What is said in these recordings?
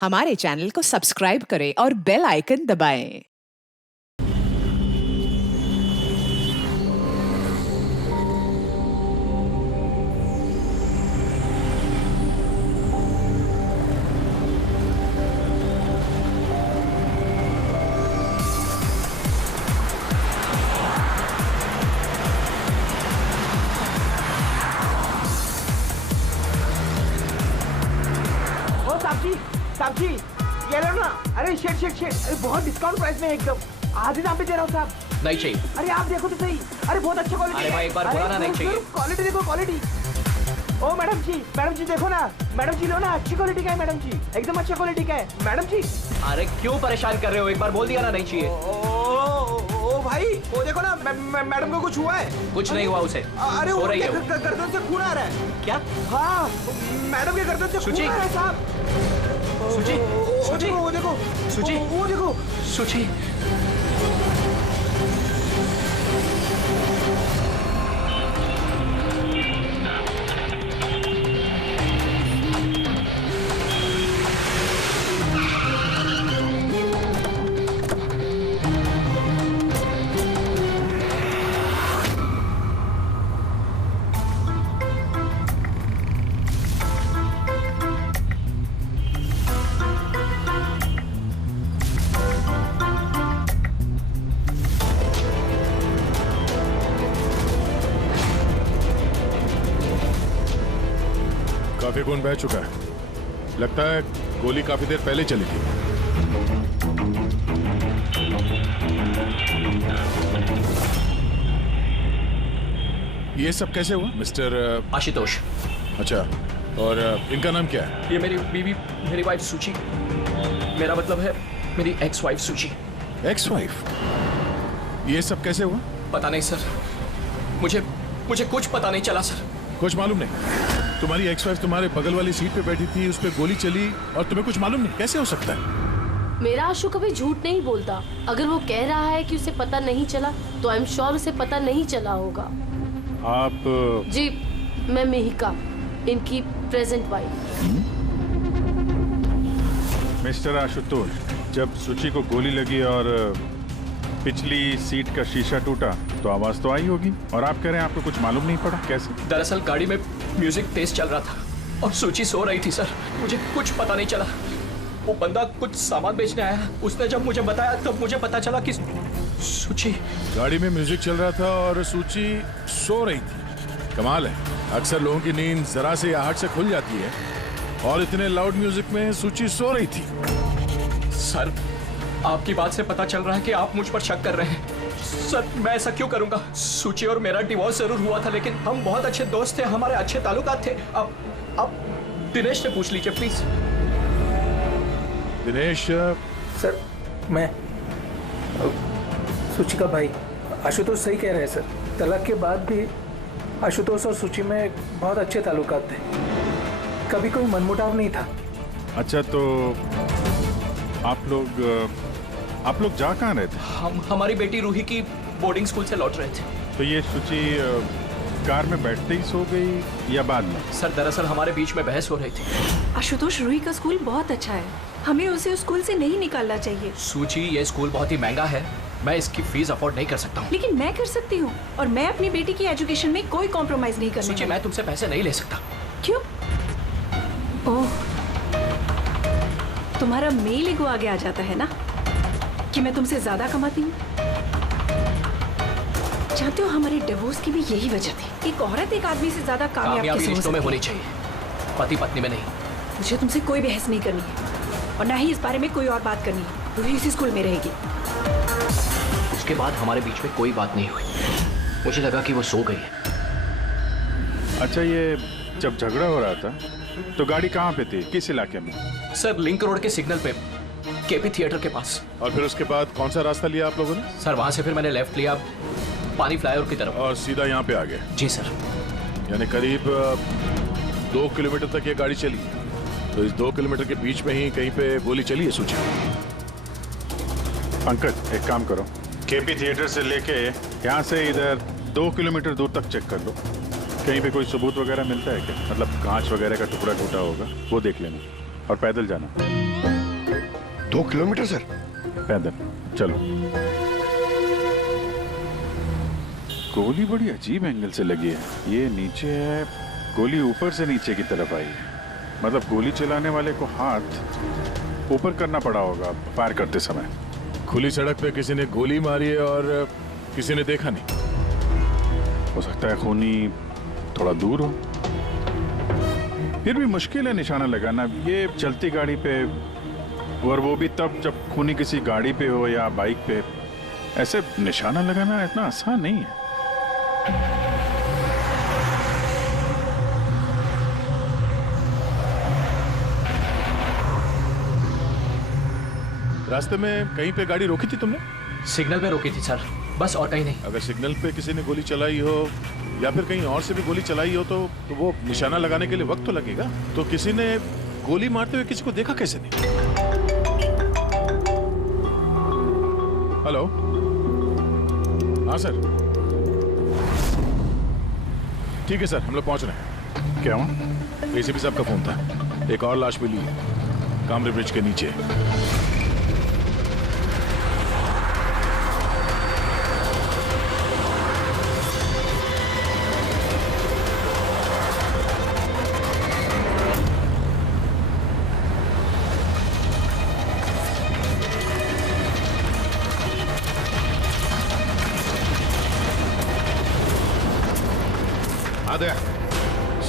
हमारे चैनल को सब्सक्राइब करें और बेल आइकन दबाएं। साहब जी ये लो ना। अरे शेट अरे बहुत डिस्काउंट प्राइस में एकदम आधे दाम पे दे रहा हूँ साहब। नहीं चाहिए। अरे आप देखो तो सही। अरे बहुत अच्छा क्वालिटी। अरे भाई एक बार बोला ना नहीं चाहिए। क्वालिटी देखो क्वालिटी। ओ मैडम जी देखो ना। मैडम जी लो ना, अच्छी क्वालिटी का है मैडम जी, एकदम अच्छा क्वालिटी का है मैडम जी। अरे क्यों परेशान कर रहे हो, एक बार बोल दिया ना नहीं चाहिए। ओ भाई वो देखो ना, मैडम को कुछ हुआ है। कुछ नहीं हुआ उसे। अरे हो वो रही है वो। गर्दन से खून आ रहा है। क्या? हाँ मैडम के गर्दन से खून आ रहा है साहब। सुची वो देखो वो देखो सुची। काफी खून बह चुका है, लगता है गोली काफी देर पहले चली थी। ये सब कैसे हुआ मिस्टर आशुतोष। अच्छा, और इनका नाम क्या है? ये मेरी बीवी, मेरी वाइफ सुची। मेरा मतलब है मेरी एक्स वाइफ सुची। Ex wife? ये सब कैसे हुआ? पता नहीं सर, मुझे कुछ पता नहीं चला सर। कुछ मालूम नहीं? तुम्हारी एक्स वाइफ तुम्हारे बगल वाली सीट पे बैठी थी, उस पे गोली चली और तुम्हें कुछ मालूम नहीं? कैसे हो सकता है? मेरा आशु कभी झूठ नहीं बोलता। अगर वो कह रहा है कि उसे पता नहीं चला तो आई एम श्योर उसे पता नहीं चला होगा। आप? जी, मैं मेहिका, इनकी प्रेजेंट वाइफ। मिस्टर आशुतोष, जब सुची को गोली लगी और पिछली सीट का शीशा टूटा तो आवाज तो आई होगी, और आप कह रहे हैं आपको कुछ मालूम नहीं पड़ा? कैसे? दरअसल गाड़ी में म्यूजिक तेज चल रहा था और सुची सो रही थी सर, मुझे कुछ पता नहीं चला। वो बंदा कुछ सामान बेचने आया, उसने जब मुझे बताया तब मुझे पता चला कि सुची। गाड़ी में म्यूजिक चल रहा था और सूची सो रही थी। कमाल है, अक्सर लोगों की नींद जरा से आहट से खुल जाती है और इतने लाउड म्यूजिक में सूची सो रही थी। सर, आपकी बात से पता चल रहा है कि आप मुझ पर शक कर रहे हैं। सर, मैं ऐसा क्यों करूंगा? सुची और मेरा डिवोर्स जरूर हुआ था, लेकिन हम बहुत अच्छे दोस्त थे, हमारे अच्छे ताल्लुकात थे। आप दिनेश से पूछ लीजिए प्लीज। दिनेश? सर, मैं सुची का भाई। आशुतोष सही कह रहे हैं सर, तलाक के बाद भी आशुतोष और सुची में बहुत अच्छे ताल्लुकात थे, कभी कोई मनमुटाव नहीं था। अच्छा, तो आप लोग जा कहाँ रहे थे? हम हमारी बेटी रूही की बोर्डिंग स्कूल से लौट रहे थे। तो ये सुची कार में बैठते ही सो गई या बाद में? सर, दरअसल हमारे बीच में बहस हो रही थी। आशुतोष, रूही का स्कूल बहुत अच्छा है, हमें उसे उस स्कूल से नहीं निकालना चाहिए। सूची, ये स्कूल बहुत ही महंगा है, मैं इसकी फीस अफोर्ड नहीं कर सकता हूँ। लेकिन मैं कर सकती हूँ, और मैं अपनी बेटी की एजुकेशन में कोई कॉम्प्रोमाइज नहीं करने सूची, वाली। मैं तुमसे पैसे नहीं ले सकता। क्यों? ओह, तुम्हारा मेल ईगो आगे आ जाता है ना कि मैं तुमसे ज्यादा कमाती हूँ। जानते हो, हमारे डिवोर्स की भी यही वजह थी। एक औरत एक आदमी से ज्यादा कामयाब कैसे हो रिश्तों में सकती होनी है? चाहिए, पति पत्नी में नहीं। मुझे तुमसे कोई बहस नहीं करनी है, और ना ही इस बारे में कोई और बात करनी है। रूही इसी स्कूल में रहेगी। उसके बाद हमारे बीच में कोई बात नहीं हुई, मुझे लगा कि वो सो गई है। अच्छा, ये जब झगड़ा हो रहा था तो गाड़ी कहाँ पे थी, किस इलाके में? सर, लिंक रोड के सिग्नल पे, केपी थिएटर के पास। और फिर उसके बाद कौन सा रास्ता लिया आप लोगों ने? सर, वहां से फिर मैंने लेफ्ट लिया पानी फ्लाईओवर की तरफ। और सीधा यहाँ पे आ गए? जी सर। यानी करीब 2 किलोमीटर तक ये गाड़ी चली, तो इस 2 किलोमीटर के बीच में ही कहीं पे गोली चली है सूची। पंकज, एक काम करो, केपी थिएटर से लेके यहाँ से इधर 2 किलोमीटर दूर तक चेक कर लो, कहीं पे कोई सबूत वगैरह मिलता है क्या? मतलब कांच वगैरह का टुकड़ा टूटा होगा, वो देख लेना, और पैदल जाना। 2 किलोमीटर सर? पैदल चलो। गोली बड़ी अजीब एंगल से लगी है। ये नीचे है, गोली ऊपर से नीचे की तरफ आई है। मतलब गोली चलाने वाले को हाथ ऊपर करना पड़ा होगा फायर करते समय। खुली सड़क पे किसी ने गोली मारी है और किसी ने देखा नहीं। हो सकता है खूनी थोड़ा दूर हो। फिर भी मुश्किल है निशाना लगाना ये चलती गाड़ी पे, और वो भी तब जब खूनी किसी गाड़ी पे हो या बाइक पे। ऐसे निशाना लगाना इतना आसान नहीं है। रास्ते में कहीं पे गाड़ी रोकी थी तुमने? सिग्नल पे रोकी थी सर, बस और कहीं नहीं। अगर सिग्नल पे किसी ने गोली चलाई हो या फिर कहीं और से भी गोली चलाई हो तो वो निशाना लगाने के लिए वक्त तो लगेगा। तो किसी ने गोली मारते हुए किसी को देखा कैसे नहीं? हेलो, हाँ सर, ठीक है सर, हम लोग पहुंच रहे हैं। क्या हुआ? एसीपी साहब का फोन था, एक और लाश मिली है कामरे ब्रिज के नीचे।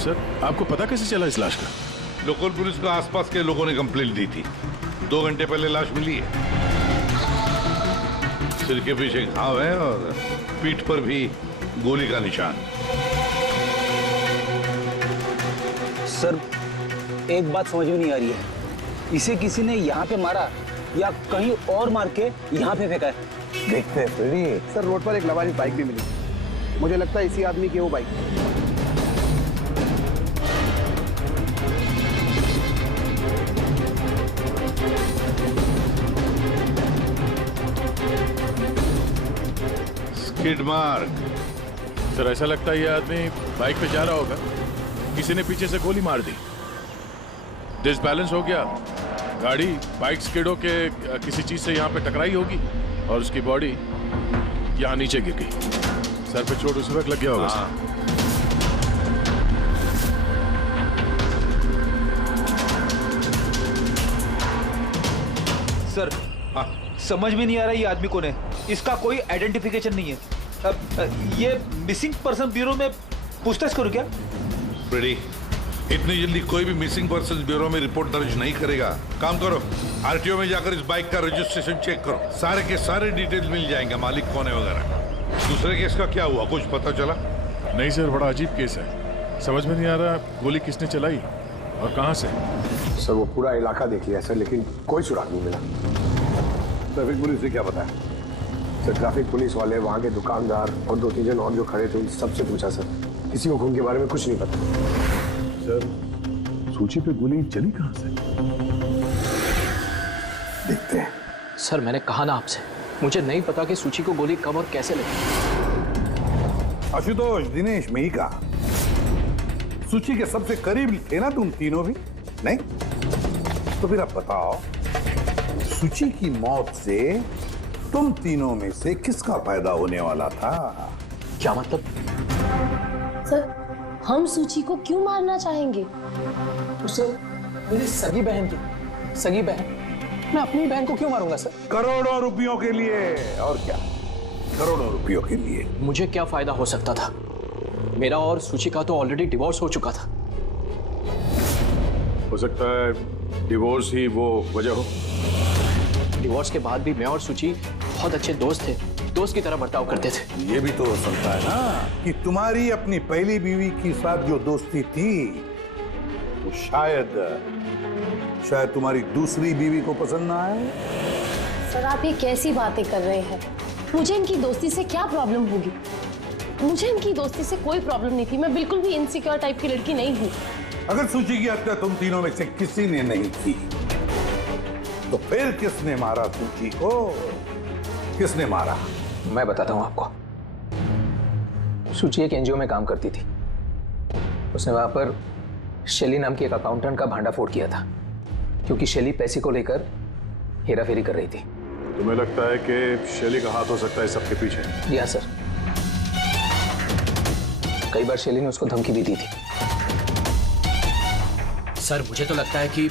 सर, आपको पता कैसे चला इस लाश का? लोकल पुलिस को आसपास के लोगों ने कंप्लेंट दी थी। 2 घंटे पहले लाश मिली है। सिर के पीछे घाव है और पीठ पर भी गोली का निशान। सर, एक बात समझ में नहीं आ रही है, इसे किसी ने यहाँ पे मारा या कहीं और मार के यहाँ पे फेंका है? देखते हैं। सर, रोड पर एक लवारिस बाइक भी मिली। मुझे लगता है इसी आदमी की वो बाइक। Skid mark. सर, ऐसा लगता है ये आदमी बाइक पे जा रहा होगा, किसी ने पीछे से गोली मार दी, डिसबैलेंस हो गया, गाड़ी बाइक स्किड के किसी चीज से यहाँ पे टकराई होगी और उसकी बॉडी यहाँ नीचे गिर गई। सर पे चोट उसी वक्त लग गया होगा। सर, समझ में नहीं आ रहा ये आदमी कौन है। इसका कोई आइडेंटिफिकेशन नहीं है। ये मिसिंग पर्सन ब्यूरो में पूछताछ करूं क्या? फ्रेडी, इतनी जल्दी कोई भी मिसिंग पर्सन ब्यूरो में रिपोर्ट दर्ज नहीं करेगा। काम करो, आरटीओ में जाकर इस बाइक का रजिस्ट्रेशन चेक करो। सारे के सारे डिटेल्स मिल जाएंगे, मालिक कौन है वगैरह। दूसरे केस का क्या हुआ, कुछ पता चला? नहीं सर, बड़ा अजीब केस है, समझ में नहीं आ रहा गोली किसने चलाई और कहां से। सर, वो पूरा इलाका देख लिया सर, लेकिन कोई सुराग नहीं मिला। ट्रैफिक पुलिस ने क्या बताया? सर, ट्रैफिक पुलिस वाले, वहाँ के दुकानदार और 2-3 जन और जो खड़े थे उन सबसे पूछा सर, किसी को खून के बारे में कुछ नहीं पता। सर, सूची पे गोली चली कहां से? देखते हैं। सर, मैंने कहा ना आपसे, मुझे नहीं पता कि सूची को गोली कब और कैसे लगी। आशुतोष, दिनेश, मेहिका, सूची के सबसे करीब थे ना तुम तीनों भी? नहीं? तो फिर अब बताओ, सूची की मौत से तुम तीनों में से किसका फायदा होने वाला था? क्या मतलब? सर, हम सूची को क्यों मारना चाहेंगे? सर, मेरी सगी बहन थी, सगी बहन, मैं अपनी बहन को क्यों मारूंगा सर? करोड़ों रुपयों के लिए। और क्या? करोड़ों रुपयों के लिए। मुझे क्या फायदा हो सकता था? मेरा और सूची का तो ऑलरेडी डिवोर्स हो चुका था। हो सकता है डिवोर्स ही वो वजह हो। डिवोर्स के बाद भी मैं और सूची बहुत अच्छे दोस्त थे, दोस्त की तरह बर्ताव करते थे। ये भी तो हो सकता है ना कि तुम्हारी अपनी पहली बीवी के साथ जो दोस्ती थी वो शायद तुम्हारी दूसरी बीवी को पसंद ना आए। सर, आप ये कैसी बातें कर रहे हैं? मुझे इनकी दोस्ती से क्या प्रॉब्लम होगी? मुझे इनकी दोस्ती से कोई प्रॉब्लम नहीं थी। मैं बिल्कुल भी इनसिक्योर टाइप की लड़की नहीं हूँ। अगर सूची की हत्या तुम तीनों में से किसी ने नहीं की तो फिर किसने मारा सूची को? किसने मारा? मैं बताता हूँ आपको। सूची एक एनजीओ में काम करती थी। उसने वहां पर शैली नाम की एक अकाउंटेंट का भांडाफोड़ किया था, क्योंकि शैली पैसे को लेकर हेरा फेरी कर रही थी। तुम्हें लगता है कि शैली का हाथ हो सकता है सबके पीछे? या सर, कई बार शैली ने उसको धमकी भी दी थी। सर मुझे तो लगता है कि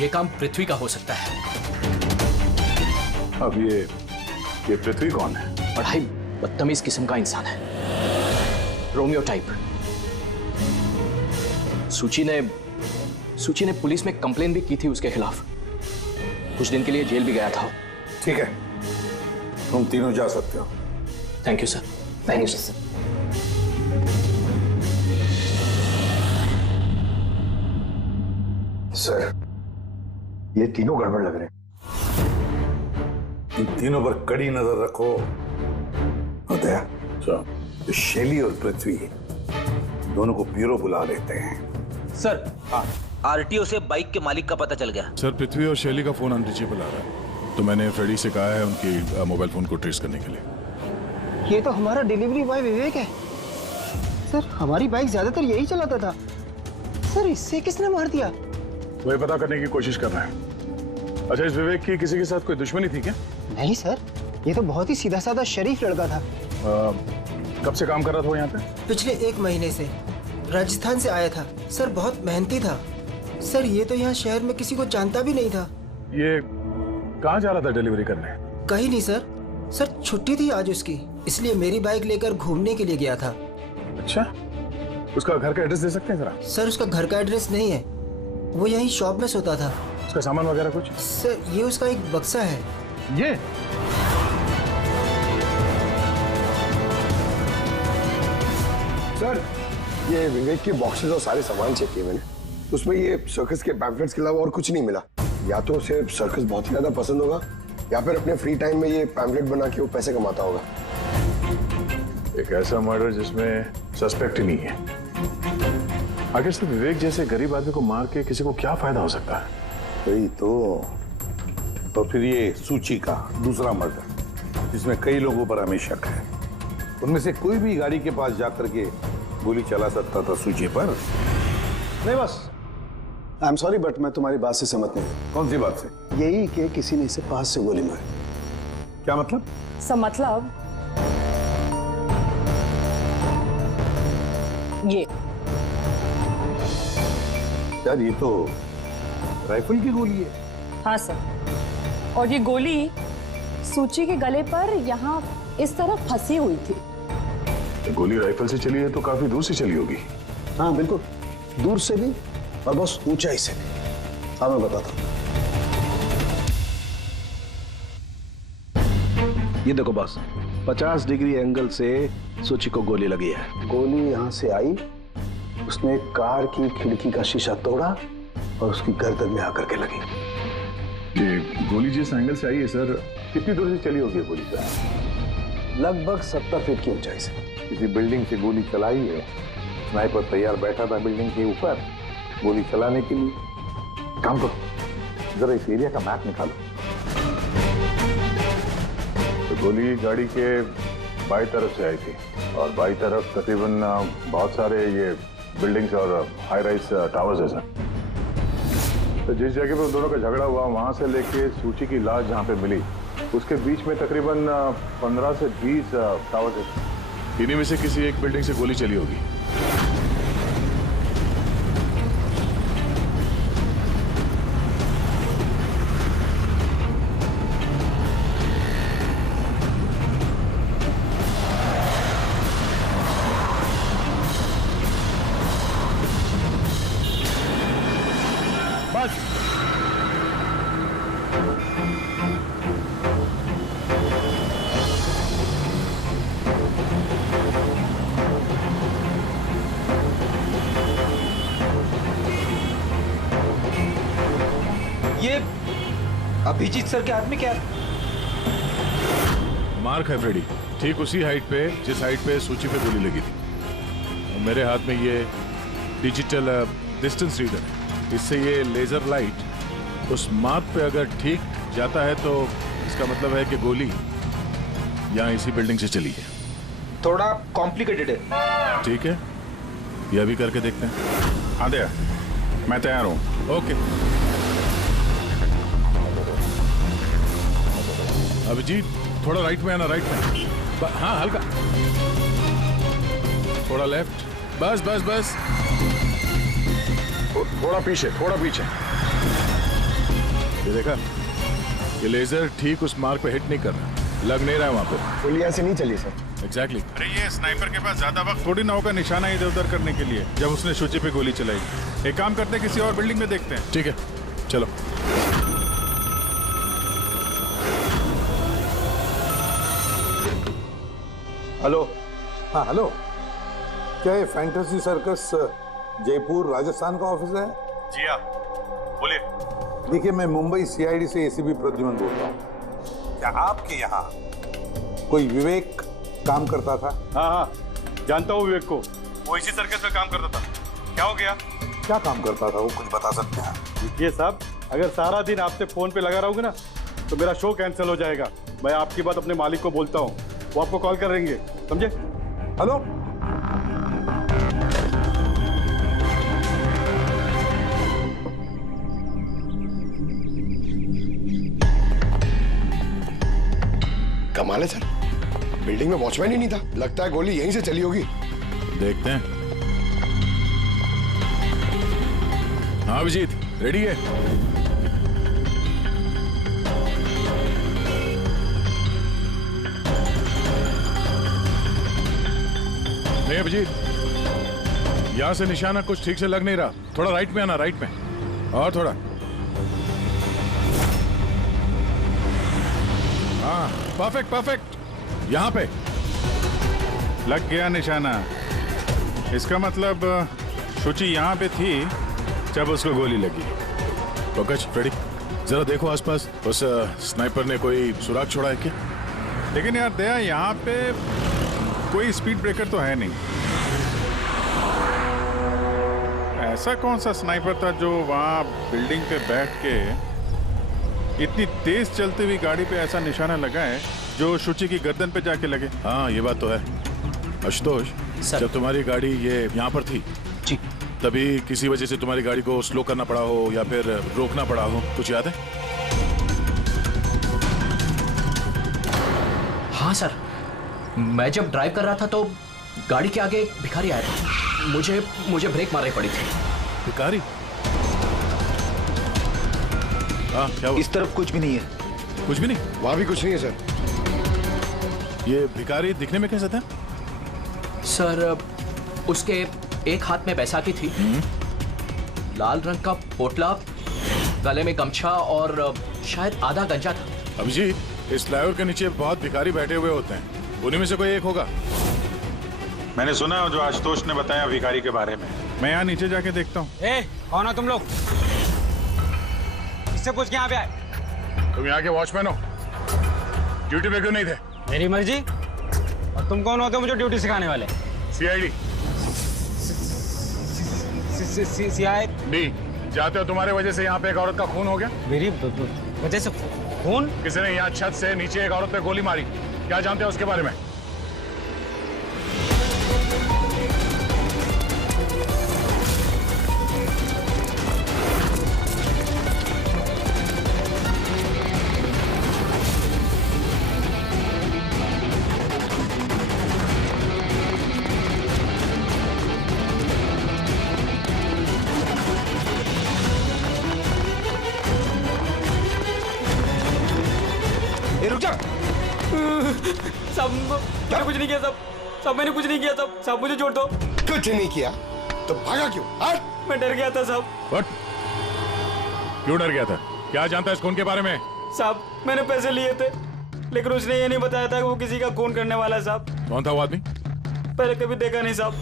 ये काम पृथ्वी का हो सकता है। अब ये पृथ्वी कौन है? बड़ा ही बदतमीज किस्म का इंसान है, रोमियो टाइप। सूची ने पुलिस में कंप्लेन भी की थी उसके खिलाफ। कुछ दिन के लिए जेल भी गया था। ठीक है, तुम तीनों जा सकते हो। Thank you sir. Thank you sir. Sir, ये तीनों गड़बड़ लग रहे हैं। इन तीनों पर कड़ी नजर रखो। दया, तो शैली और पृथ्वी दोनों को ब्यूरो बुला लेते हैं। सर, आरटीओ से बाइक के मालिक का पता चल गया। सर, पृथ्वी और शैली का फोन अनरीचेबल आ रहा है, तो मैंने फ्रेडी से कहा है उनकी मोबाइल फोन को ट्रेस करने के लिए। ये तो हमारा डिलीवरी बॉय विवेक है। सर, हमारी बाइक ज्यादातर यही चलाता था। सर, इससे किसने मार दिया? वही पता करने की कोशिश कर रहे हैं। अच्छा, इस विवेक की किसी के साथ कोई दुश्मनी थी क्या? नहीं सर, ये तो बहुत ही सीधा साधा शरीफ लड़का था। कब से काम कर रहा था वो यहाँ पे? पिछले 1 महीने से। राजस्थान से आया था। सर, बहुत मेहनती था। सर, ये तो यहाँ शहर में किसी को जानता भी नहीं था। ये कहाँ जा रहा था डिलीवरी करने? कहीं नहीं सर। सर, छुट्टी थी आज उसकी, इसलिए मेरी बाइक लेकर घूमने के लिए गया था। अच्छा, उसका घर का एड्रेस दे सकते हैं जरा? सर, उसका घर का एड्रेस नहीं है, वो यहीं शॉप में सोता था। उसका सामान वगैरह कुछ? सर, ये उसका एक बक्सा है। ये? सर, ये विवेक के बॉक्सेस और सारे सामान चेक किए मैंने, उसमें ये सर्कस के पैम्फलेट्स के अलावा और कुछ नहीं मिला। या तो उसे सर्कस बहुत ही ज्यादा पसंद होगा, या फिर अपने फ्री टाइम में ये पैम्फलेट बना के वो पैसे कमाता होगा। एक ऐसा मर्डर जिसमें सस्पेक्ट ही नहीं है। आखिर से विवेक जैसे गरीब आदमी को मार के किसी को क्या फायदा हो सकता है? वही तो फिर ये सूची का दूसरा मर्डर, जिसमें कई लोगों पर हमें शक है, उनमें से कोई भी गाड़ी के पास जाकर के गोली चला सकता था सूची पर? नहीं बस, आई एम सॉरी बट मैं तुम्हारी बात से सहमत नहीं हूं। कौन सी बात से? यही कि किसी ने इसे पास से गोली मारी। क्या मतलब? मतलब ये यार, ये तो राइफल की गोली है। हाँ सर, और ये गोली सूची के गले पर यहाँ इस तरफ फंसी हुई थी। गोली राइफल से चली है तो काफी दूर से चली होगी। हाँ बिल्कुल, दूर से भी और बहुत ऊंचाई से भी। हाँ, मैं बताता हूँ। ये देखो बॉस, 50 डिग्री एंगल से सूची को गोली लगी है। गोली यहाँ से आई, उसने कार की खिड़की का शीशा तोड़ा और उसकी गर्दन में आकर के लगी। ये गोली जिस एंगल से आई है सर, कितनी दूर से चली होगी गोली सर? लगभग 70 फीट की ऊंचाई से। किसी बिल्डिंग से गोली चलाई है, स्नाइपर तैयार बैठा था बिल्डिंग के ऊपर गोली चलाने के लिए। काम करो, जरा इस एरिया का मैप निकालो। तो गोली गाड़ी के बाई तरफ से आई थी और बाई तरफ तकरीबन बहुत सारे ये बिल्डिंग्स और हाई राइज टावर्स है सर। तो जिस जगह पे उन दोनों का झगड़ा हुआ, वहां से लेके सूची की लाश जहां पे मिली, उसके बीच में तकरीबन 15 से 20 टावर्स है। इन्हीं में से किसी एक बिल्डिंग से गोली चली होगी। ये अभिजीत सर के हाथ में क्या है? मार्क है फ्रेडी, ठीक उसी हाइट पे जिस हाइट पे सूची पे गोली लगी थी। और मेरे हाथ में ये डिजिटल डिस्टेंस रीडर है। इससे ये लेजर लाइट उस मार्क पे अगर ठीक जाता है तो इसका मतलब है कि गोली यहाँ इसी बिल्डिंग से चली है। थोड़ा कॉम्प्लिकेटेड है। ठीक है, यह भी करके देखते हैं। हाँ दया, मैं तैयार हूँ। ओके। अभिजीत थोड़ा राइट में आना, राइट में। हाँ हल्का, थोड़ा लेफ्ट, बस बस बस, थोड़ा पीछे, थोड़ा पीछे। ये देखा, ये लेजर ठीक उस मार्क पे हिट नहीं कर रहा, लग नहीं रहा है वहां पे। गोली ऐसे नहीं चली सर। एग्जैक्टली। अरे ये स्नाइपर के पास ज्यादा वक्त थोड़ी ना होगा निशाना इधर उधर करने के लिए, जब उसने शुचि पे गोली चलाई। एक काम करते हैं, किसी और बिल्डिंग में देखते हैं। ठीक है, चलो। हेलो। हाँ हेलो, क्या ये फैंटेसी सर्कस जयपुर राजस्थान का ऑफिस है? जी हाँ, बोलिए। देखिए, मैं मुंबई सीआईडी से एसीपी प्रद्युमन बोल रहा हूँ। क्या आपके यहाँ कोई विवेक काम करता था? हाँ हाँ, जानता हूँ विवेक को, वो इसी सर्कस में काम करता था। क्या हो गया? क्या काम करता था वो, कुछ बता सकते हैं? देखिए साहब, अगर सारा दिन आपसे फोन पे लगा रहूंगा ना तो मेरा शो कैंसिल हो जाएगा। मैं आपकी बात अपने मालिक को बोलता हूँ, वो आपको कॉल करेंगे, समझे? हेलो। कमाल है सर, बिल्डिंग में वॉचमैन ही नहीं था। लगता है गोली यहीं से चली होगी। देखते हैं। हाँ अभिजीत, रेडी है? नहीं अभिजीत, यहां से निशाना कुछ ठीक से लग नहीं रहा। थोड़ा राइट में आना, राइट में, और थोड़ा। हाँ परफेक्ट परफेक्ट, यहां पे लग गया निशाना। इसका मतलब शुचि यहाँ पे थी जब उसको गोली लगी। पंकज, फ्रेडी, जरा देखो आसपास, उस स्नाइपर ने कोई सुराग छोड़ा है क्या? लेकिन यार दया, यहाँ पे कोई स्पीड ब्रेकर तो है नहीं। ऐसा कौन सा स्नाइपर था जो वहाँ बिल्डिंग पे बैठ के इतनी तेज चलती हुई गाड़ी पे ऐसा निशाना लगा है जो शुचि की गर्दन पे जाके लगे? हाँ ये बात तो है। आशुतोष, जब तुम्हारी गाड़ी ये यहाँ पर थी जी, तभी किसी वजह से तुम्हारी गाड़ी को स्लो करना पड़ा हो या फिर रोकना पड़ा हो, कुछ याद है? हाँ सर, मैं जब ड्राइव कर रहा था तो गाड़ी के आगे एक भिखारी आया था। मुझे ब्रेक मारनी पड़ी थी। भिखारी? हाँ क्या हुआ? इस तरफ कुछ भी नहीं है। कुछ भी नहीं? वहां भी कुछ नहीं है सर। ये भिखारी दिखने में कैसा था? सर, उसके एक हाथ में बैसाखी थी, लाल रंग का पोटला, गले में गमछा और शायद आधा गंजा था। अभिजीत, इस फ्लाईओवर के नीचे बहुत भिखारी बैठे हुए होते हैं, उन्हीं में से कोई एक होगा। मैंने सुना जो आशुतोष ने बताया भिखारी के बारे में। मैं यहाँ नीचे जाके देखता हूँ। कौन हो तुम लोग? इससे पूछ के यहाँ पे आए? तुम यहाँ के वॉचमैन हो? ड्यूटी पे क्यों नहीं थे? मेरी मर्जी। और तुम कौन होते हो मुझे ड्यूटी सिखाने वाले? सीआईडी। सीआईडी? जाते हो, तुम्हारे वजह से यहाँ पे एक औरत का खून हो गया। मेरी वजह से खून? किसी ने यहाँ छत से नीचे एक औरत पे गोली मारी, क्या जानते हो उसके बारे में? सब मैंने कुछ नहीं किया, सब मैंने कुछ नहीं किया, सब मुझे छोड़ दो। कुछ नहीं किया तो भागा क्यों? मैं डर गया था सब। What? क्यों डर गया था? क्या जानता है इस खून के बारे में? साहब, मैंने पैसे लिए थे, लेकिन उसने ये नहीं बताया था कि वो किसी का खून करने वाला है साहब। कौन था वो आदमी? पहले कभी देखा नहीं साहब।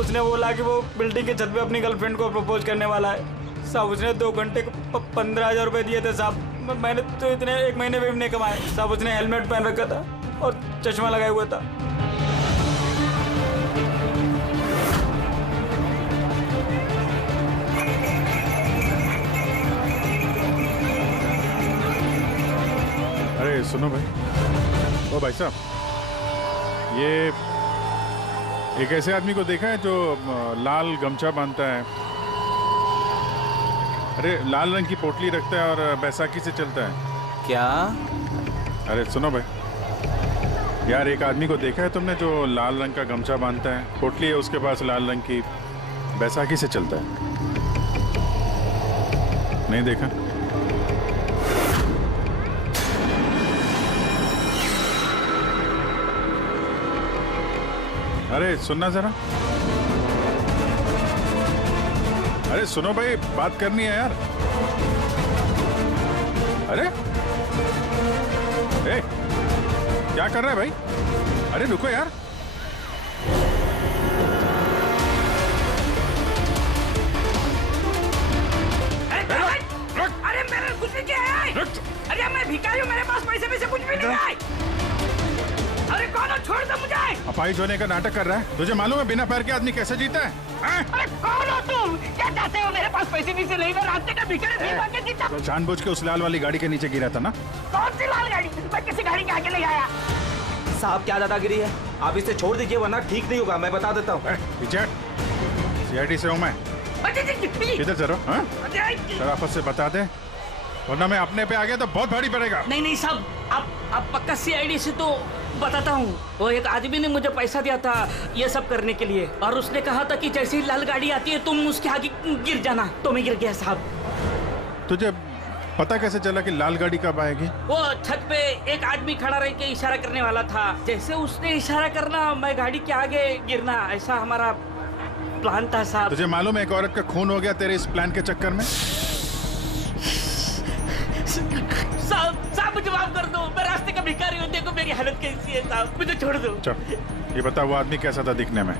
उसने बोला कि वो बिल्डिंग के छत पे अपनी गर्लफ्रेंड को प्रपोज करने वाला है साहब। उसने 2 घंटे को 15,000 रुपए दिए थे साहब। मैंने तो इतने 1 महीने में भी नहीं कमाए साहब। उसने हेलमेट पहन रखा था और चश्मा लगाया हुआ था। अरे सुनो भाई, ओ भाई साहब, ये एक ऐसे आदमी को देखा है जो लाल गमछा बांधता है, अरे लाल रंग की पोटली रखता है और बैसाखी से चलता है? क्या अरे सुनो भाई, यार एक आदमी को देखा है तुमने जो लाल रंग का गमछा बांधता है, पोटली है उसके पास लाल रंग की, बैसाखी से चलता है? नहीं देखा? अरे सुनना जरा, अरे सुनो भाई, बात करनी है यार। अरे ए, क्या कर रहा है भाई? अरे रुको यार। अरे मेरे कुछ नहीं किया है। अरे मैं भिखारी हूँ, मेरे पास पैसे कुछ भी नहीं है। अरे कौन हो, छोड़ दो मुझे। अपाहिज होने का नाटक कर रहा है। तुझे मालूम है बिना पैर के आदमी कैसे जीता है? अरे कौन हो तुम? क्या चाहते हो? मेरे पास पैसे नहीं से नहीं, मैं रास्ते का भिखारी नहीं बन के जीता। तो जानबूझ के उस लाल वाली गाड़ी के नीचे गिरा था ना? कौन सी लाल गाड़ी? मैं किसी गाड़ी के आगे नहीं आया। साहब क्या दादागिरी है, आप इसे छोड़ दीजिए वरना ठीक नहीं होगा, मैं बता देता हूँ। पीछे सीआईडी से हूँ मैं। किधर चलो? शराफत से बता दे, वरना मैं अपने पे आ गया तो बहुत भारी पड़ेगा। नहीं साहब, आप पक्का सीआईडी से तो बताता हूँ। वो एक आदमी ने मुझे पैसा दिया था ये सब करने के लिए, और उसने कहा था कि जैसे ही लाल गाड़ी आती है तुम उसके आगे गिर जाना, तो मैं गिर गया साहब। तुझे पता कैसे चला कि लाल गाड़ी कब आएगी? वो छत पे एक आदमी खड़ा रह के इशारा करने वाला था, जैसे उसने इशारा करना मैं गाड़ी के आगे गिरना, ऐसा हमारा प्लान था साहब। तुझे मालूम है एक औरत का खून हो गया तेरे इस प्लान के चक्कर में? साहब मुझे माफ कर दो, मैं रास्ते का भिखारी हूँ, देखो मेरी हालत कैसी है साहब, मुझे छोड़ दो। चल ये बता, वो आदमी कैसा था दिखने में?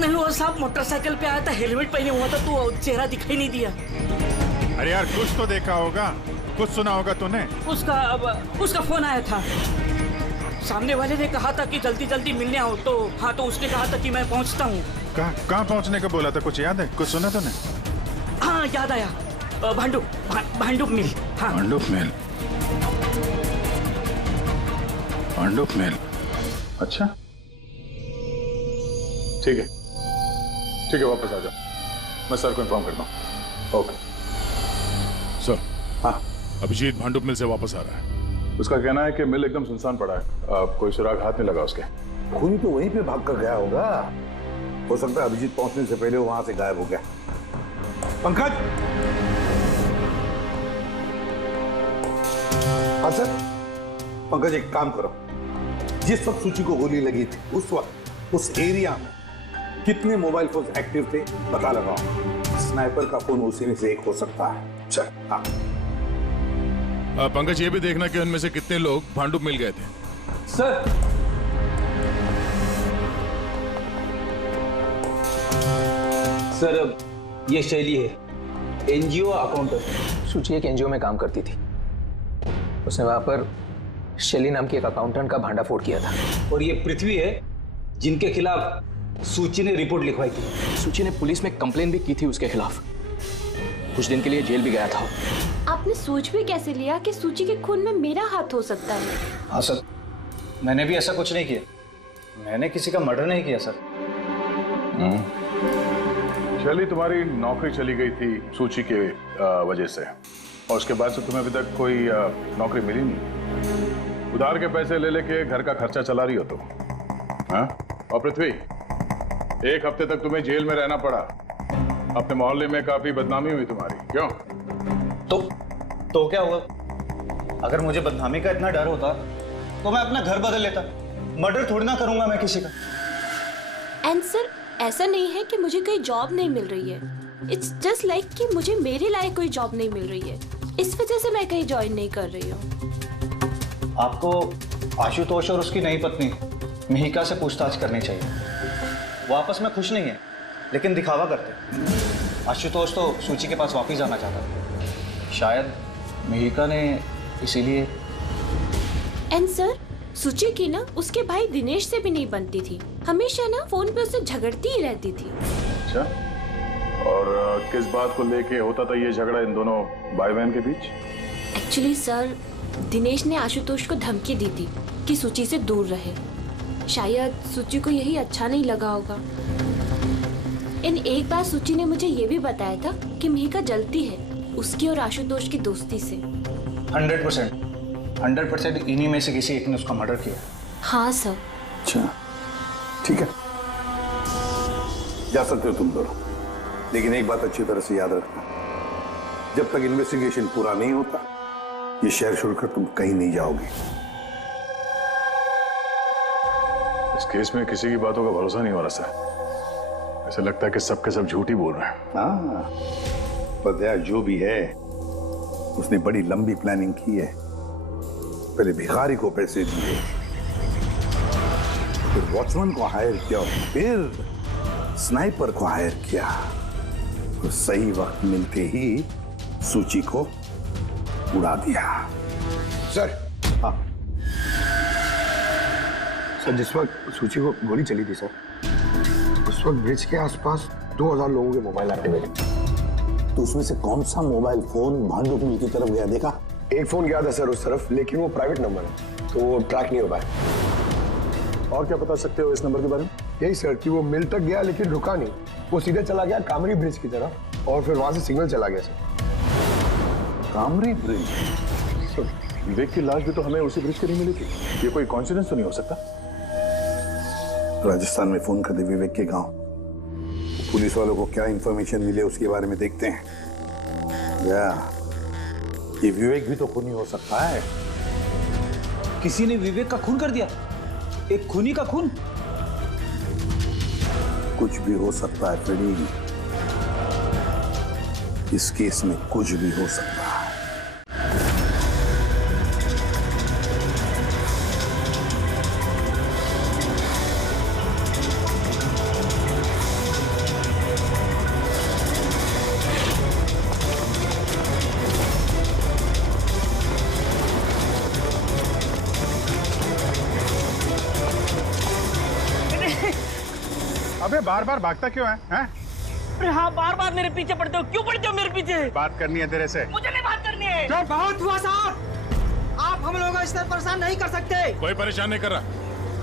नहीं वो साहब मोटरसाइकिल पे आया था, हेलमेट पहने हुआ था, तो चेहरा दिखाई नहीं दिया। अरे यार कुछ तो देखा होगा, कुछ सुना होगा तूने? उसका फोन आया था, सामने वाले ने कहा था कि जल्दी जल्दी मिलने आओ, तो हाँ, तो उसने कहा था कि मैं पहुँचता हूँ। कहाँ पहुँचने का बोला था, कुछ याद है? कुछ सुना तूने? हाँ याद आया, भांडुप मिल। हाँ भांडुप मिल, भांडुप मिल। अच्छा ठीक है, ठीक है, वापस आ जाओ, मैं सर को इन्फॉर्म करता हूँ। Okay sir. हाँ अभिजीत भांडुप मिल से वापस आ रहा है। उसका कहना है कि मिल एकदम सुनसान पड़ा है, कोई सुराग हाथ नहीं लगा उसके। खूनी तो वहीं पे भाग कर गया होगा, हो सकता है अभिजीत पहुंचने से पहले वो वहां से गायब हो गया। पंकज। हाँ सर। पंकज एक काम करो, जिस वक्त सूची को गोली लगी थी उस वक्त उस एरिया में कितने मोबाइल फोन एक्टिव थे पता लगाओ। स्नाइपर का फोन उसी में से एक हो सकता है। चल हाँ। पंकज ये भी देखना कि उनमें से कितने लोग भांडुप मिल गए थे। सर सर ये शैली है, एनजीओ अकाउंटेंट। सूची एक एनजीओ में काम करती थी, उसने वहां पर शैली नाम की एक अकाउंटेंट का भांडाफोड़ किया था। और ये पृथ्वी है जिनके खिलाफ सूची ने रिपोर्ट लिखवाई थी। सूची ने पुलिस में कंप्लेन भी की थी उसके खिलाफ, कुछ दिन के लिए जेल भी गया था। आपने सोच भी कैसे लिया कि सूची के खून में मेरा हाथ हो सकता है? हाँ सर, मैंने भी ऐसा कुछ नहीं किया, मैंने किसी का मर्डर नहीं किया सर। शैली तुम्हारी नौकरी चली गई थी सूची के वजह से, और उसके बाद से तुम्हें अभी तक कोई नौकरी मिली नहीं। उधार के पैसे ले लेके घर का खर्चा चला रही हो तुम। हाँ? और पृथ्वी, एक हफ्ते तक तुम्हें जेल में रहना पड़ा, अपने मोहल्ले में काफी बदनामी हुई तुम्हारी। क्यों? तो क्या हुआ? अगर मुझे बदनामी का इतना डर होता तो मैं अपना घर बदल लेता, मर्डर थोड़ी ना करूंगा मैं किसी का। एंड सर ऐसा नहीं है कि मुझे कोई जॉब नहीं मिल रही है, इट्स जस्ट लाइक कि मुझे मेरे लायक कोई जॉब नहीं मिल रही है, इस वजह से मैं कहीं ज्वाइन नहीं कर रही हूँ। आपको आशुतोष और उसकी नई पत्नी मिहिका से पूछताछ करनी चाहिए। वो आपस में खुश नहीं है लेकिन दिखावा करते। आशुतोष तो सूची के पास वापस जाना चाहता था, शायद मिहिका ने इसीलिए। एंड सर सूची की ना उसके भाई दिनेश से भी नहीं बनती थी, हमेशा ना फोन पे उससे झगड़ती ही रहती थी। अच्छा, और किस बात को लेके होता था ये झगड़ा इन दोनों भाई बहन के बीच? एक्चुअली सर दिनेश ने आशुतोष को धमकी दी थी कि सूची से दूर रहे, शायद सूची को यही अच्छा नहीं लगा होगा। इन एक बार सूची ने मुझे ये भी बताया था कि मिहिका जलती है उसकी और आशुतोष की दोस्ती से। 100%। 100% इन्हीं में से किसी एक ने उसका मर्डर किया। हाँ सर। अच्छा, ठीक है, जा सकते हो तुम दोनों, लेकिन एक बात अच्छी तरह से याद रखना, जब तक इन्वेस्टिगेशन पूरा नहीं होता ये शहर छोड़कर तुम कहीं नहीं जाओगे। इस केस में किसी की बातों का भरोसा नहीं हो रहा सर। ऐसा लगता है कि सब के सब झूठ ही बोल रहे हैं। हाँ, पर यार जो भी है उसने बड़ी लंबी प्लानिंग की है। पहले भिखारी को पैसे दिए, फिर वॉचमैन को हायर किया, फिर स्नाइपर को हायर किया, और सही वक्त मिलते ही सूची को उड़ा दिया। सर, हाँ सर, जिस वक्त सूची को गोली चली थी सर, उस वक्त ब्रिज के आसपास 2000 लोगों के मोबाइल एक्टिव थे। तो उसमें से कौन सा मोबाइल फोन भांडुप मिल की तरफ गया, देखा? एक फोन गया था सर उस तरफ, लेकिन वो प्राइवेट नंबर है तो वो ट्रैक नहीं हो पाया। और क्या बता सकते हो इस नंबर के बारे में? यही सर कि वो मिल तक गया लेकिन रुका नहीं, वो सीधे चला गया कामरी ब्रिज की तरफ और फिर वहां से सिग्नल चला गया सर। कामरी ब्रिज? विवेक की लाश भी तो हमें उसी ब्रिज के लिए मिली थी। ये कोई कॉन्सिडेंस तो नहीं हो सकता? राजस्थान में फोन कर दे विवेक के गांव, पुलिस वालों को क्या इंफॉर्मेशन मिले उसके बारे में देखते हैं। या ये विवेक भी तो खूनी हो सकता है। किसी ने विवेक का खून कर दिया? एक खूनी का खून? कुछ भी हो सकता है फ्रेडी, इस केस में कुछ भी हो सकता है। अबे बार बार भागता क्यों है? हैं? अरे हाँ, बार बार मेरे पीछे पड़ते हो, क्यों पड़ते हो मेरे पीछे? बात करनी है तेरे से। मुझे नहीं बात करनी है। तो बहुत हुआ साहब, आप हम लोगों को इस तरह परेशान नहीं कर सकते। कोई परेशान नहीं कर रहा,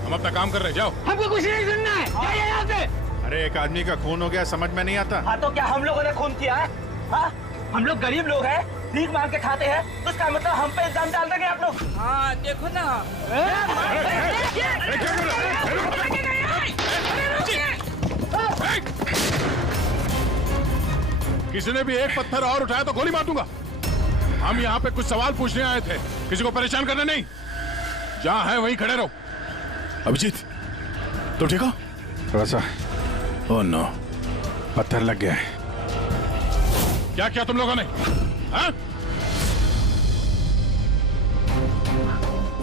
हम अपना काम कर रहे हैं, जाओ। हमको कुछ नहीं सुनना है, जाइए यहाँ से। अरे एक आदमी का खून हो गया, समझ में नहीं आता। हाँ तो क्या हम लोगों ने खून किया है? हाँ, हम लोग गरीब लोग हैं, भीख मांग के खाते हैं, तो इसका मतलब हम पे इल्जाम डाल देंगे आप लोग? हाँ देखो ना। किसी ने भी एक पत्थर और उठाया तो गोली मार दूंगा। हम यहाँ पे कुछ सवाल पूछने आए थे, किसी को परेशान करना नहीं। जहाँ है वहीं खड़े रहो। अभिजीत, तो ठीक हो? थोड़ा सा। ओह नो, पत्थर लग गया है। क्या किया तुम लोगों ने? हाँ?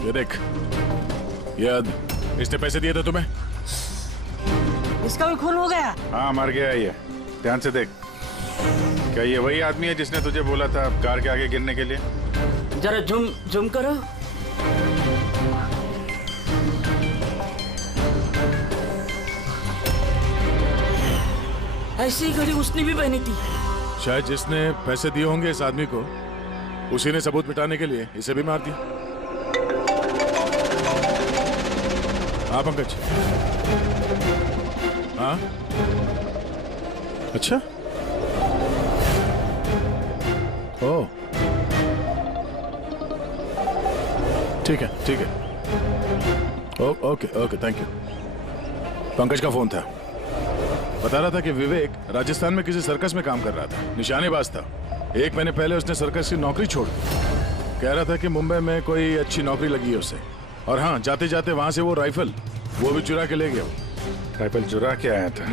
ये देख, इसने पैसे दिए थे तुम्हें? इसका भी खून हो गया? हाँ, मर गया ये। ध्यान से देख, क्या ये वही आदमी है जिसने तुझे बोला था कार के आगे गिरने के लिए? जरा जूम करो। ऐसी घड़ी उसने भी पहनी थी। शायद जिसने पैसे दिए होंगे इस आदमी को, उसी ने सबूत मिटाने के लिए इसे भी मार दिया। हाँ पंकज। हाँ अच्छा, ओह ठीक है ठीक है, okay okay thank you. Pankaj का फोन था, बता रहा था कि विवेक राजस्थान में किसी सर्कस में काम कर रहा था, निशानेबाज था। 1 महीने पहले उसने सर्कस की नौकरी छोड़ दी। कह रहा था कि मुंबई में कोई अच्छी नौकरी लगी है उसे, और हाँ जाते जाते वहां से वो राइफल वो भी चुरा के ले गया। राइफल चुरा के आया था?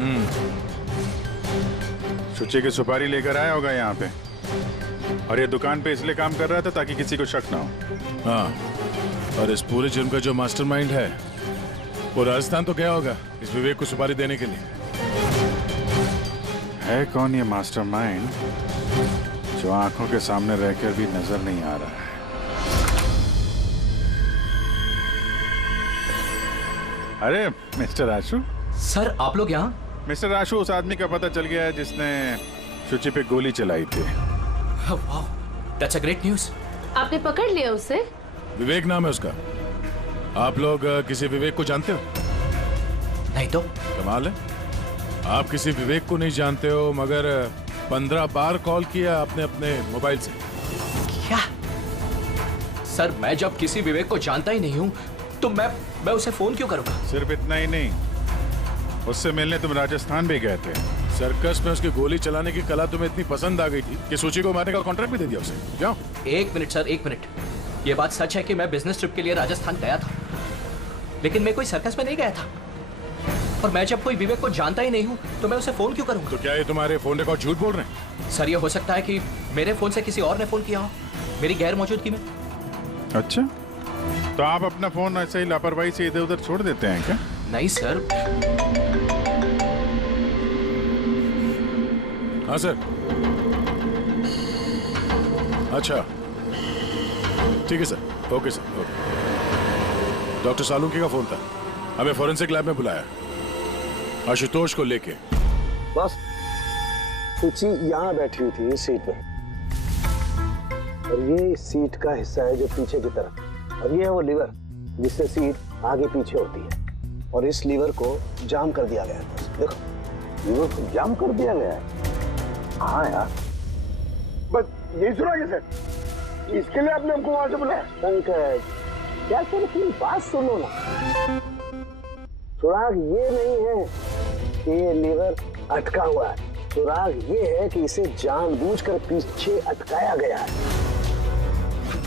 सुच्ची की सुपारी लेकर आया होगा यहाँ पे, और ये दुकान पे इसलिए काम कर रहा था ताकि किसी को शक ना हो। हाँ, और इस पूरे जुर्म का जो मास्टरमाइंड है वो राजस्थान तो गया होगा इस विवेक को सुपारी देने के लिए। है कौन ये मास्टरमाइंड जो आंखों के सामने रहकर भी नजर नहीं आ रहा है? अरे मिस्टर आशु। सर आप लोग यहाँ? मिस्टर आशु, उस आदमी का पता चल गया है जिसने शुचि पे गोली चलाई थी। वाह, दैट्स अ ग्रेट न्यूज़। आपने पकड़ लिया उसे? विवेक नाम है उसका। आप लोग किसी विवेक को जानते हो? नहीं तो। कमाल है, आप किसी विवेक को नहीं जानते हो, मगर 15 बार कॉल किया आपने अपने मोबाइल से। क्या सर मैं जब किसी विवेक को जानता ही नहीं हूँ तो मैं उसे फोन क्यों करूंगा? सिर्फ इतना ही नहीं, उससे मिलने तुम राजस्थान भी गए थे। सर्कस में उसकी गोली चलाने की कला तुम्हें इतनी पसंद आ गई थी कि सूची को मारने का कॉन्ट्रैक्ट भी दे दिया उसे। क्यों? एक मिनट सर, एक मिनट। ये बात सच है कि मैं बिजनेस ट्रिप के लिए राजस्थान गया था, लेकिन मैं कोई सर्कस में नहीं गया था। और मैं जब कोई विवेक को जानता ही नहीं हूँ तो मैं उसे फोन क्यों करूँगा? तो क्या ये तुम्हारे फोन रिकॉर्ड झूठ बोल रहे हैं? सर ये हो सकता है कि मेरे फोन से किसी और ने फोन किया हो मेरी गैर मौजूदगी में। अच्छा, तो आप अपना फोन ऐसे ही लापरवाही से इधर उधर छोड़ देते हैं क्या? नहीं सर। हाँ सर। अच्छा ठीक है sir, okay sir, okay. Doctor Salunke का फोन था, हमें फॉरेंसिक लैब में बुलाया आशुतोष को लेके। बस सूची यहाँ बैठी हुई थी इस सीट पे, और ये इस सीट का हिस्सा है जो पीछे की तरफ, और ये है वो लीवर जिससे सीट आगे पीछे होती है, और इस लीवर को जाम कर दिया गया है। देखो लीवर को जाम कर दिया गया है। हाँ यार, बस यही सुना कैसे? इसके लिए आपने हमको वहां से बुलाया? पंकज क्या सर, अपनी बात सुनो ना। सुराग ये नहीं है कि ये लीवर अटका हुआ है, सुराग ये है कि इसे जानबूझकर पीछे अटकाया गया है।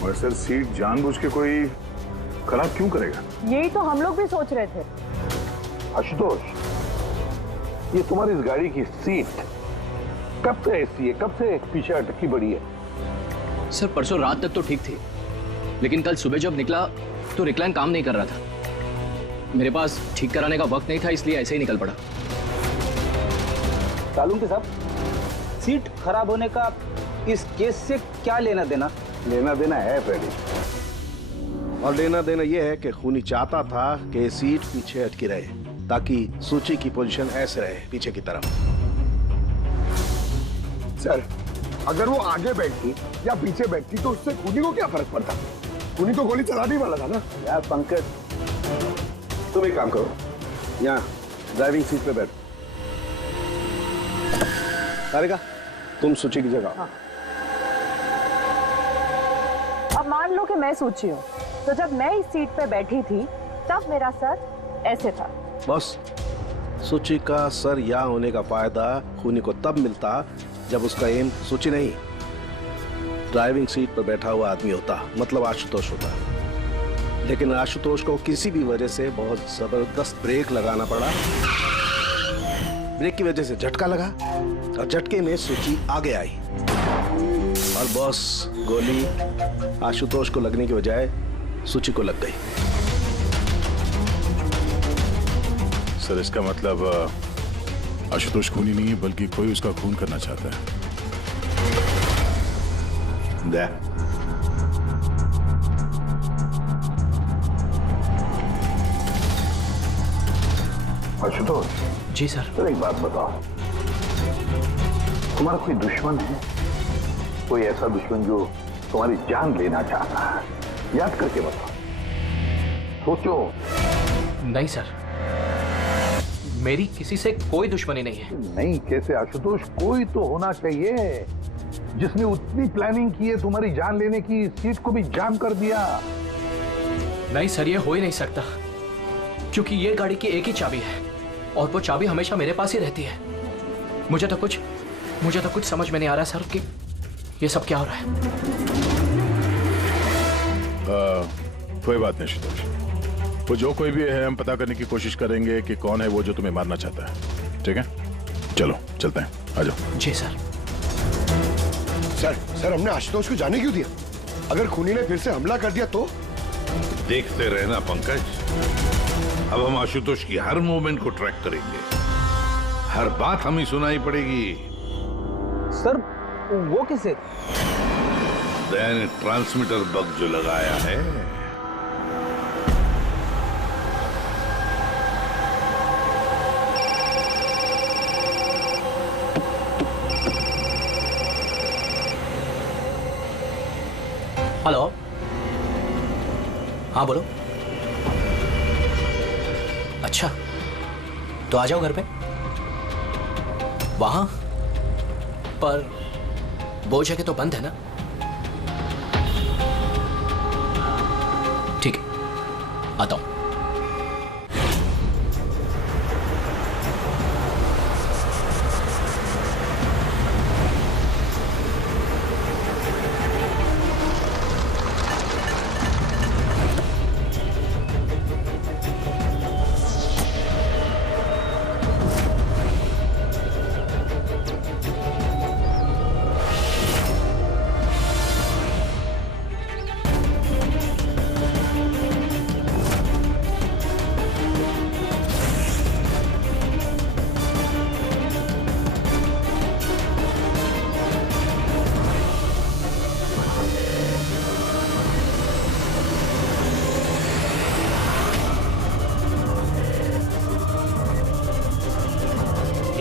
और सर सीट जानबूझ के कोई खराब क्यों करेगा? यही तो हम लोग भी सोच रहे थे। आशुतोष, ये तुम्हारी इस गाड़ी की सीट कब से ऐसी है, कब से पीछे अटकी पड़ी है? सर परसों रात तक तो ठीक थी, लेकिन कल सुबह जब निकला तो रिक्लाइन काम नहीं कर रहा था। मेरे पास ठीक कराने का वक्त नहीं था, इसलिए ऐसे ही निकल पड़ा। सालुंकी साहब, सीट खराब होने का इस केस से क्या लेना देना? लेना देना है फ्रेडी, और लेना देना यह है कि खूनी चाहता था कि सीट पीछे अटकी रहे ताकि सूची की पोजीशन ऐसे रहे पीछे की तरफ। सर अगर वो आगे बैठती या पीछे बैठती तो उससे खूनी को क्या फर्क पड़ता? खूनी तो गोली चलाने वाला था ना। यार पंकज, तुम एक काम करो, यहाँ ड्राइविंग सीट पे बैठो। सारिका, तुम सूची की जगह। हाँ। अब मान लो कि मैं सूची हूँ, तो जब मैं इस सीट पे बैठी थी तब मेरा सर ऐसे था। बस सूची का सर यहाँ होने का फायदा खूनी को तब मिलता जब उसका एम सूची नहीं ड्राइविंग सीट पर बैठा हुआ आदमी होता, मतलब आशुतोष होता। लेकिन आशुतोष को किसी भी वजह से बहुत जबरदस्त ब्रेक लगाना पड़ा। ब्रेक की वजह से झटका लगा और झटके में सूची आगे आई और बॉस गोली आशुतोष को लगने की बजाय सूची को लग गई। सर इसका मतलब आशुतोष खूनी नहीं है, बल्कि कोई उसका खून करना चाहता है। आशुतोष जी सर। सर एक बात बताओ, तुम्हारा कोई दुश्मन है? कोई ऐसा दुश्मन जो तुम्हारी जान लेना चाहता है? याद करके बताओ, सोचो। नहीं सर, मेरी किसी से कोई दुश्मनी नहीं है। नहीं कैसे आशुतोष, कोई तो होना चाहिए जिसने उतनी प्लानिंग की है तुम्हारी जान लेने की, सीट को भी जाम कर दिया। नहीं सर, ये हो ही नहीं सकता, क्योंकि ये गाड़ी की एक ही चाबी है और वो चाबी हमेशा मेरे पास ही रहती है। मुझे तो कुछ समझ में नहीं आ रहा सर कि ये सब क्या हो रहा है। कोई बात नहीं आशुतोष, वो जो कोई भी है हम पता करने की कोशिश करेंगे कि कौन है वो जो तुम्हें मारना चाहता है। ठीक है, चलो चलते हैं, आ जाओ। जी सर। सर हमने आशुतोष को जाने क्यों दिया? अगर खूनी ने फिर से हमला कर दिया तो? देखते रहना पंकज, अब हम आशुतोष की हर मूवमेंट को ट्रैक करेंगे, हर बात हमें सुनाई पड़ेगी। सर वो किसे? दैन ट्रांसमीटर बग जो लगाया है। हेलो, हाँ बोलो। अच्छा तो आ जाओ घर पे। वहां पर वो जगह तो बंद है ना? ठीक है, आता हूं।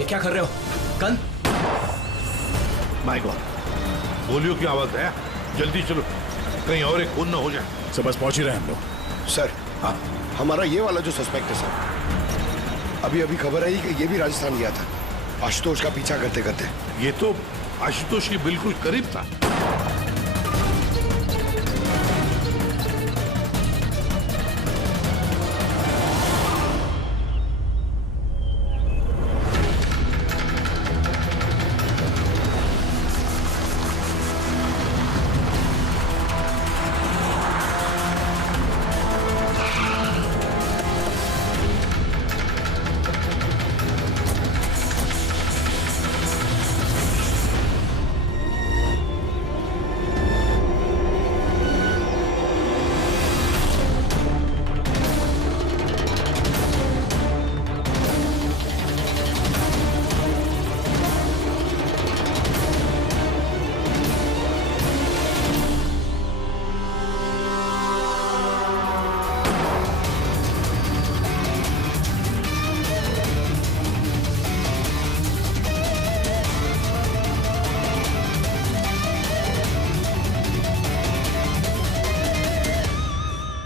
क्या कर रहे हो? गन? माय गॉड, गोलियों की आवाज है। जल्दी चलो, कहीं और एक खून ना हो जाए। सब बस पहुंच ही रहे हैं हम लोग। सर, हाँ, हमारा ये वाला जो सस्पेक्ट है सर, अभी अभी खबर आई कि ये भी राजस्थान गया था आशुतोष का पीछा करते करते। ये तो आशुतोष के बिल्कुल करीब था।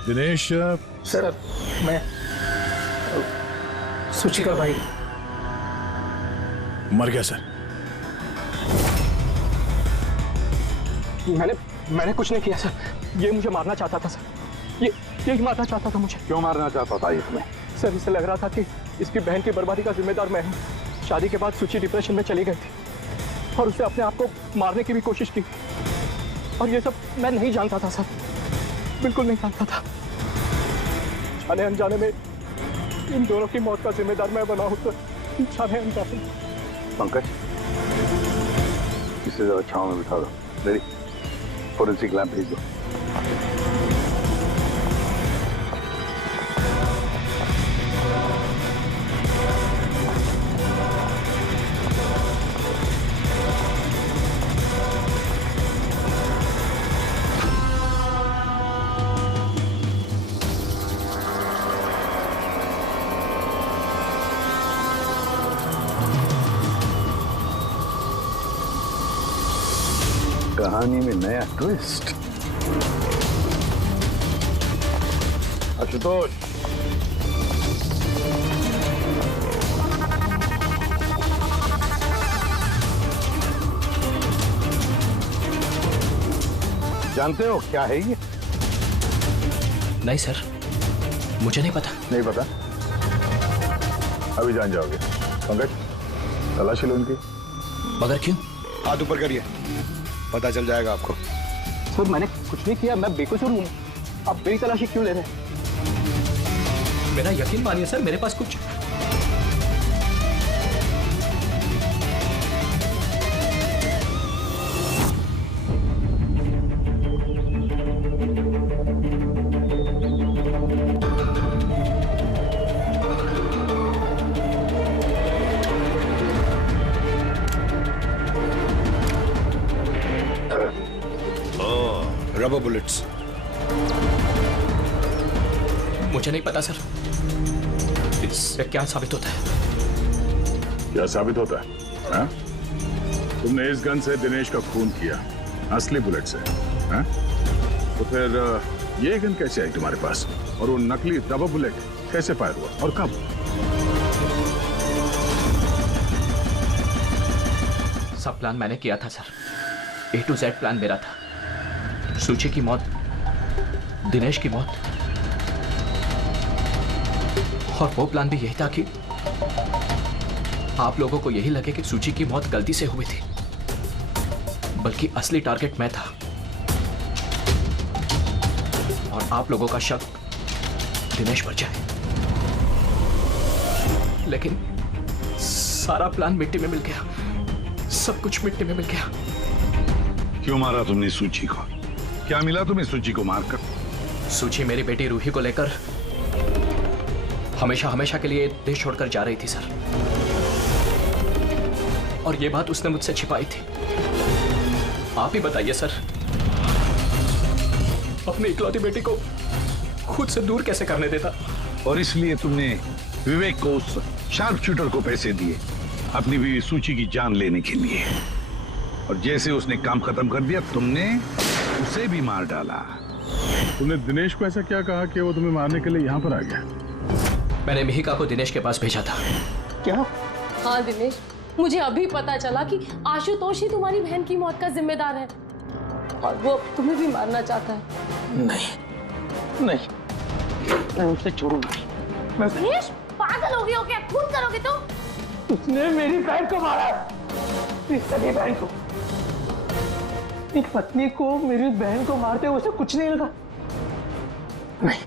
दिनेश सर, मैं सुची का भाई। मर गया सर। मैंने कुछ नहीं किया सर, ये मुझे मारना चाहता था सर, ये मारना चाहता था मुझे। क्यों मारना चाहता था इसमें? सर, इसे लग रहा था कि इसकी बहन की बर्बादी का जिम्मेदार मैं हूँ। शादी के बाद सुची डिप्रेशन में चली गई थी और उसे अपने आप को मारने की भी कोशिश की, और ये सब मैं नहीं जानता था सर, बिल्कुल नहीं जानता था। जाने अनजाने में इन दोनों की मौत का जिम्मेदार मैं बना हूं, तो जाने अनजाने। पंकज, इसे जरा छांव में बिठा दो। रेडी, फोरेंसिक लैब भेज दो। कहानी में नया ट्विस्ट। आशुतोष, जानते हो क्या है ये? नहीं सर, मुझे नहीं पता। नहीं पता? अभी जान जाओगे। पंकज, तलाशी लो इनकी। मगर क्यों? हाथ ऊपर करिए, पता चल जाएगा आपको। सर, मैंने कुछ नहीं किया, मैं बेकसूर हूँ। आप मेरी तलाशी क्यों ले रहे हैं? मेरा यकीन मानिए सर, मेरे पास कुछ रबर बुलेट्स। मुझे नहीं पता सर, इससे क्या साबित होता है? क्या साबित होता है? हा? तुमने इस गन से दिनेश का खून किया, असली बुलेट से। हा? तो फिर ये गन कैसे आई तुम्हारे पास, और वो नकली रबर बुलेट कैसे फायर हुआ और कब? सब प्लान मैंने किया था sir, A to Z plan मेरा था। सूची की मौत, दिनेश की मौत, और वो प्लान भी यही था कि आप लोगों को यही लगे कि सूची की मौत गलती से हुई थी, बल्कि असली टारगेट मैं था। और आप लोगों का शक दिनेश पर जाए। लेकिन सारा प्लान मिट्टी में मिल गया, सब कुछ मिट्टी में मिल गया। क्यों मारा तुमने सूची को? क्या मिला तुम्हें सूची को मारकर? सूची मेरी बेटी रूही को लेकर हमेशा हमेशा के लिए देश छोड़कर जा रही थी सर, और ये बात उसने मुझसे छिपाई थी। आप ही बताइए सर, अपनी इकलौती बेटी को खुद से दूर कैसे करने देता? और इसलिए तुमने विवेक को, उस शार्प शूटर को पैसे दिए अपनी बीवी सूची की जान लेने के लिए, और जैसे उसने काम खत्म कर दिया तुमने उसे भी मार डाला। तुमने दिनेश को ऐसा क्या कहा कि वो तुम्हें मारने के लिए यहाँ पर आ गया? मैंने मिहिका को दिनेश के पास भेजा था। क्या? हाँ दिनेश, मुझे अभी पता चला कि आशुतोष ही तुम्हारी बहन की मौत का जिम्मेदार है और वो तुम्हें भी मारना चाहता है। नहीं नहीं, मैं उसे छोड़ूंगा। दिनेश, पागल हो गए हो क्या? खून करोगे तुम? उसने मेरी बहन को मारा, मेरी सगी बहन को। एक पत्नी को मेरी बहन को मारते हुए उसे कुछ नहीं लगा। नहीं,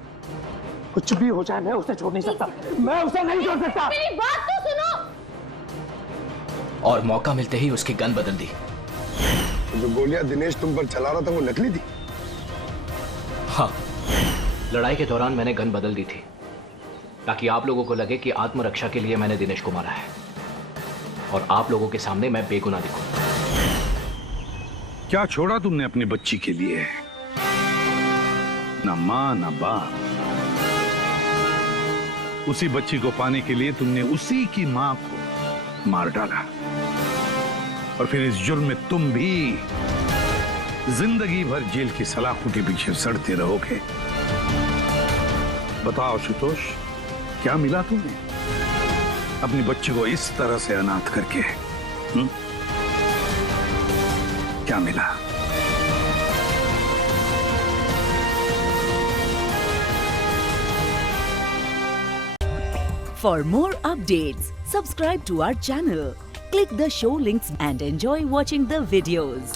कुछ भी हो जाए मैं उसे छोड़ नहीं सकता, मैं उसे नहीं छोड़ सकता। मेरी बात तो सुनो। और मौका मिलते ही उसकी गन बदल दी। जो गोलियां दिनेश तुम पर चला रहा था वो नकली थी? हाँ, लड़ाई के दौरान मैंने गन बदल दी थी ताकि आप लोगों को लगे कि आत्मरक्षा के लिए मैंने दिनेश को मारा है और आप लोगों के सामने मैं बेगुनाह दिखूं। क्या छोड़ा तुमने अपनी बच्ची के लिए? ना मां ना बाप। उसी बच्ची को पाने के लिए तुमने उसी की मां को मार डाला, और फिर इस जुर्म में तुम भी जिंदगी भर जेल की सलाखों के पीछे सड़ते रहोगे। बताओ आशुतोष, क्या मिला तुम्हें अपनी बच्ची को इस तरह से अनाथ करके? क्या मिला? For more updates, subscribe to our channel, click the show links and enjoy watching the videos.